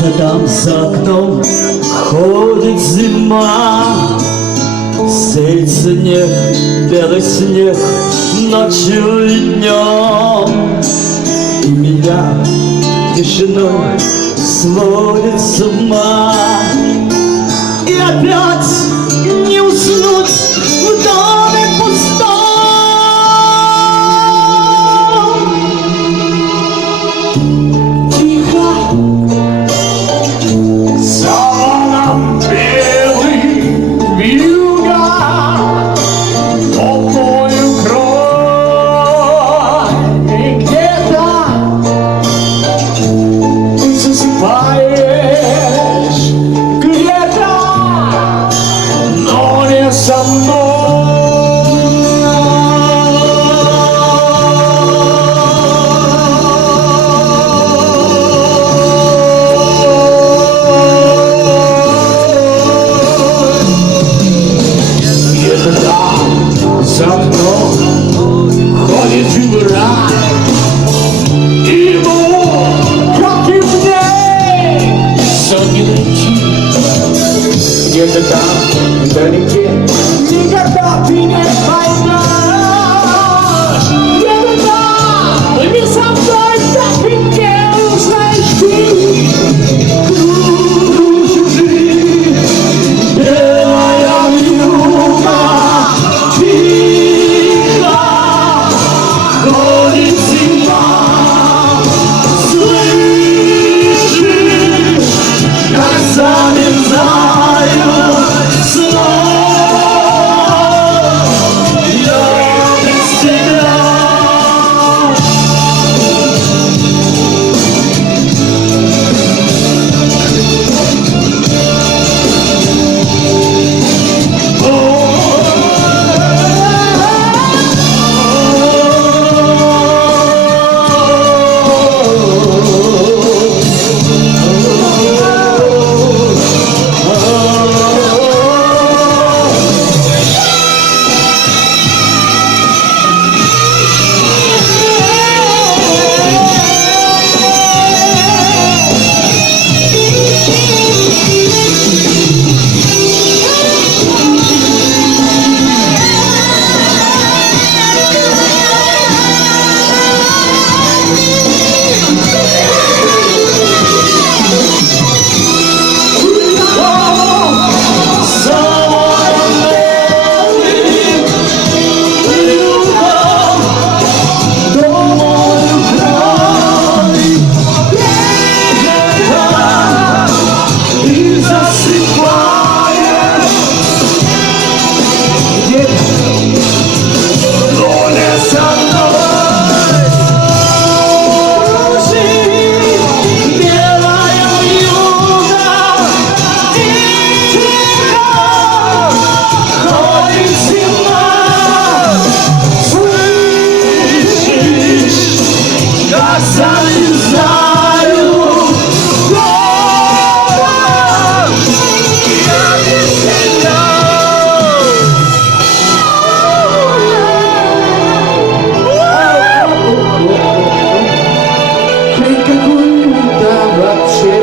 Где-то там за окном ходит зима, сеет снег, белый снег ночью и днем, и меня тишиной сводит с ума. И опять не уснуть в доме пустом. Тихо Саваном белый вьюга толпою кровь, и где-то ты засыпаешь, где-то, но не со мной. За окном ходит февраль, и ему, как и мне, сон не найти. Где-то там, вдалеке, никогда ты не поймешь. Где-то там, не со мной, так и не узнаешь ты. Чужие, белая вьюга, ходит зима, слышишь, как замерзают снова я без тебя. Вообще